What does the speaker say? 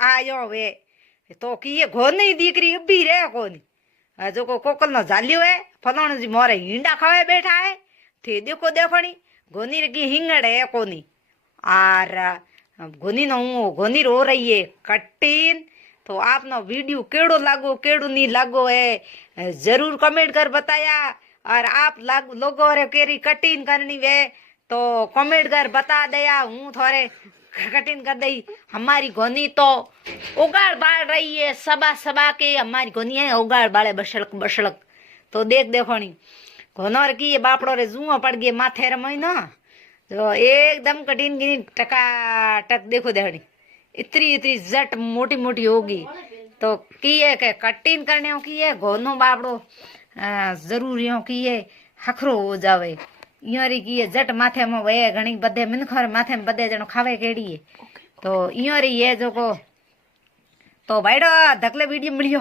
आयो वे तो किए घोनी दीकरी उभी रे कोनी जो को कोकल नो जालियो है फलाण जी मोरे हिंडा खावे बैठा है थे देखो देखणी घोनी रे की हिंगड़ है कोनी आर घोनी नो घोनी रो रही है कटीन तो आपनो वीडियो केड़ो लागो केड़ो नहीं लागो है जरूर कमेंट कर बताया और आप लोगों रे केरी कटिंग करनी वे तो कमेंट कर बता दया हूँ थोड़े कटिंग कर दई। हमारी गोनी तो उगाड़ बाड़ रही है सबा सबा के हमारी गोनी है उगाड़ बाड़े बशलक बशलक तो देख देखो नी घोनोर की ये बापड़ो रे जुआ पड़ गए माथे रमई ना तो एकदम कटिंग गिनी टका टक देखो देखनी इतनी इतनी जट मोटी मोटी होगी तो की है के कटिंग करने की है घोनो बापड़ो जरूर यो की है हखरो हो जावे इयोरी की जट माथे में वे घणी बदे मिनखर माथे में बदे जणो खावे केड़ी है तो इयोरी ये जो को तो भाईडो धकले वीडियो मिलियो।